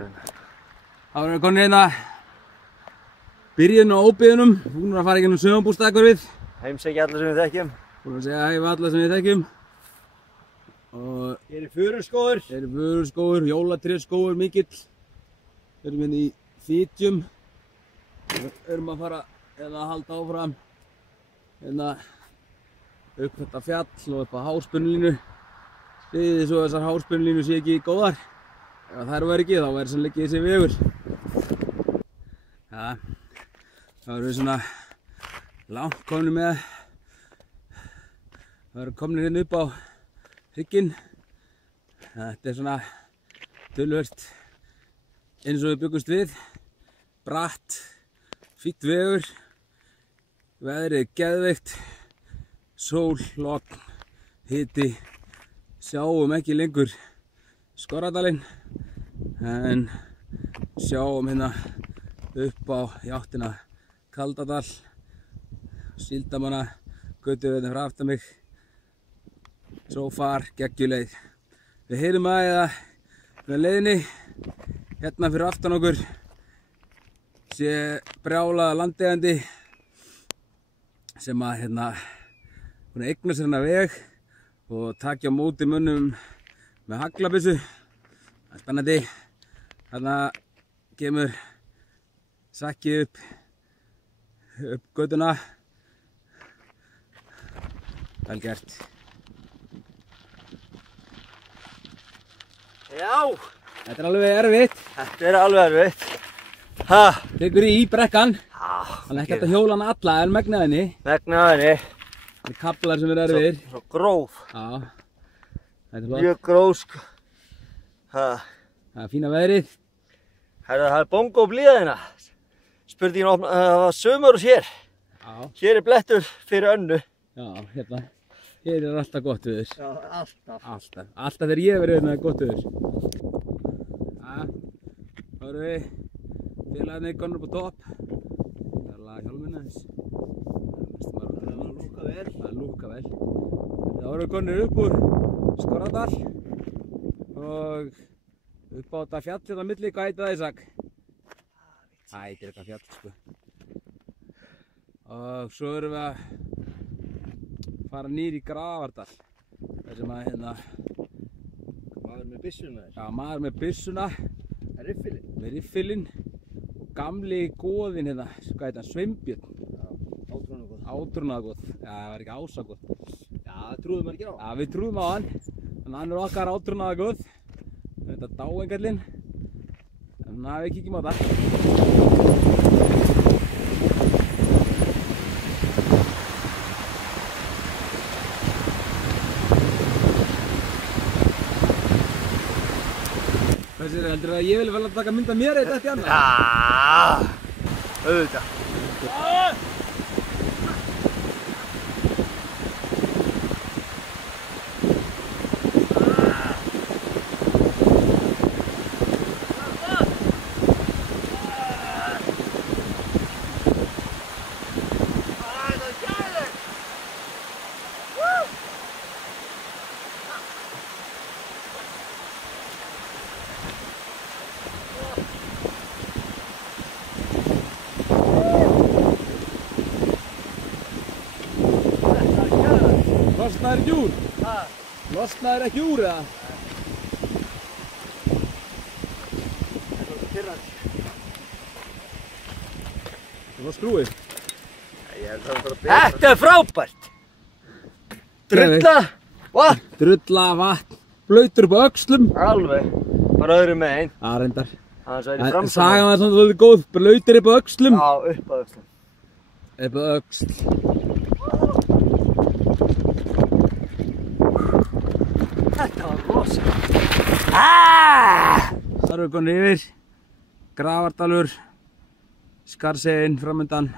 Það var konið hérna byrjun á óbyðunum, búin að fara í gennum sumarbústaðahverfið. Heimsækja alla sem við þekkjum. Búin að segja hæ við alla sem við þekkjum. Hér er furuskógur. Hér er furuskógur, jólatréskógur mikill. Við erum hérna í Fitjum. Við erum að fara að halda áfram hérna upp þetta fjall og upp á háspennulínu. Þið svo þessar háspennulínu sé ekki góðar. Ef þær væri ekki, þá væri sannleikið þessi vegur. Ja, þá erum við svona langt komnir með. Þá erum við komnir hérna upp á hrygginn. Þetta er svona töluvert eins og við byggumst við. Bratt, fínn vegur, veðrið geðveikt, sól, logn, hiti. Sjáum ekki lengur Skorradalinn, en sjáum hérna upp á áttina Kaldadal, Síldamanna, götuveðin frá aftan mig. So far, geggjuleið. Við heyrum að með leiðinni hérna fyrir aftan okkur sé brjálaða landeigandi sem að eigna sér hérna veg og takja á móti mönnum með haglabyssu. Það er spennandi. Þarna kemur sakki upp götuna. Vel gert. Já! Þetta er alveg erfitt. Þetta er alveg erfitt. Tekur í brekkan. Þannig ekki hægt að hjóla hana alla en megnaðinni. Megnaðinni. Það er kablar sem eru erfiðir. Svo gróf. Já. Þetta er flott. Mjög gróf sko. Það er fína veðrið. Það er bongo og blíða hérna. Spurningin að það var sumar og hér. Já. Hér er blettur fyrir önnu. Já, hérna. Hér er alltaf gott veður. Já, alltaf. Alltaf þegar ég verið hérna er gott veður. Þá erum við félagarnir komnir upp á topp. Það er að laga hjálminn aðeins. Það lúkar vel. Þá erum við komnir upp úr Skorradal og upp á þetta fjall hérna á milli. Hvað heitir það, Ísak? Það heitir eitthvað fjall sko. Og svo erum við að fara nýr í Grafardal. Það sem að Maður með byssuna þér. Já, maður með byssuna. Riffilinn. Með riffilinn. Gamli goðinn hérna. Hvað heit hann? Sveinbjörn. Átrúnaðargoð. Átrúnaðargoð. Já, það var ekki Ásagoð. Já, það trúðum maður ekki á. Já, við trúðum á hann. Þannig að hann er okkar átrúnaðargoð. Þetta dáengallinn. Þannig að við kíkjum á það. Hvað sér, heldur að ég vil vel að taka mynd af mér eitt eftir annað? Já, auðvitað. Losnaður ekki úr? Losnaður ekki úr eða? Það var skrúið. Þetta er frábært! Drulla, vatn. Drulla, vatn, blautur upp á öxlum. Alveg, bara öðrum megin. Já, reyndar. Sagan var svona svolítið góð, blautur upp á öxlum. Já, upp á öxlum. Upp á öxl. Þetta var rosa. Það erum við konir yfir. Grafardalur, Skarðseyinn framundan.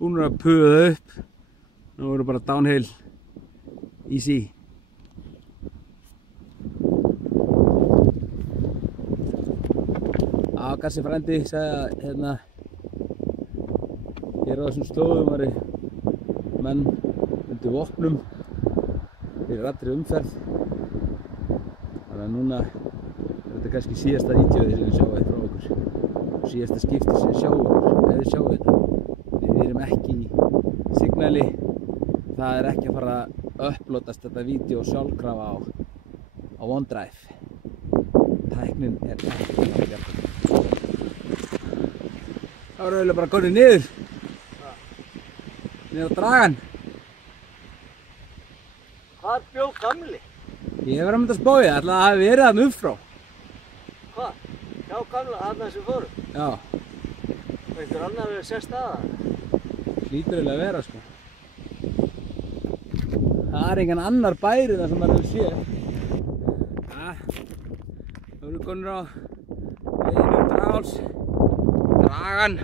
Búnir að puða upp. Nú erum við bara downhill. Easy. Gassi frændi sagði að hér á þessum slóðum væri menn undir vopnum fyrir allri umferð. Þannig að núna Þetta er kannski síðasta vídeóið sem þið sjáu frá okkur. Síðasta skipti sem þið sjáu okkur, ef þið sjáu þetta. Við erum ekki í Signali. Það er ekki að fara að upplótast þetta vídeo sjálfkrafa á OneDrive. Tæknin er ekki að hjálpa. Það var auðvitað bara komið niður. Niður á Dragan. Hvar bjó gamli? Ég hef verið að mynda að spá í það, ætla að það hafi verið þarna upp frá. Hvað? Já, gamla, þarna sem fórum. Já, Og einhver annar verið sest að það. hlýtur eiginlega að vera sko. Það er engan annar bæri þar sem maður hefur séð. Nú erum við konur á veginn Dragháls, Dragan.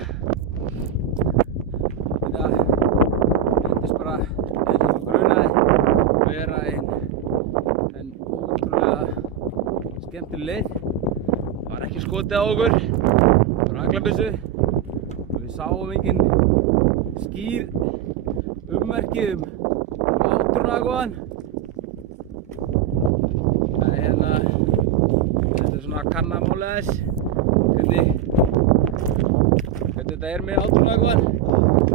Þetta reyndist bara eins og grunaði vera en ótrúlega skemmtileg leið. Það var ekki skotið á okkur, það var haglabyssu og við sáum engin skýr ummerki átrúnaðargóðan. Þetta er svona að kanna málið þess hvernig þetta er með átrúnaðargóðan.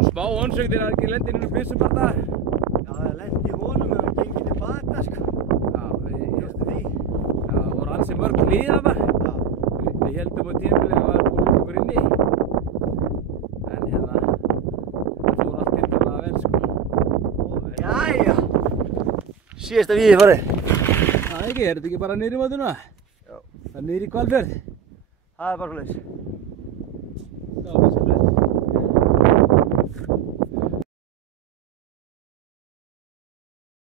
Spá vonsögnin að ekki lendi inn í byssubarda. Já, það lendi í honum og við gengið til bata, sko. Já, við Hjóstu því. það voru ansi mörg hlið þarna. Já. Við heldum á tímabili að það var búin okkur inni. En þetta fór allt tiltölulega vel sko. Jæja. Síðasta víði farið. Það ekki, er þetta ekki bara niður í mótuna? Já. Það er niður í Hvalfjörð. Það er bara svoleiðis.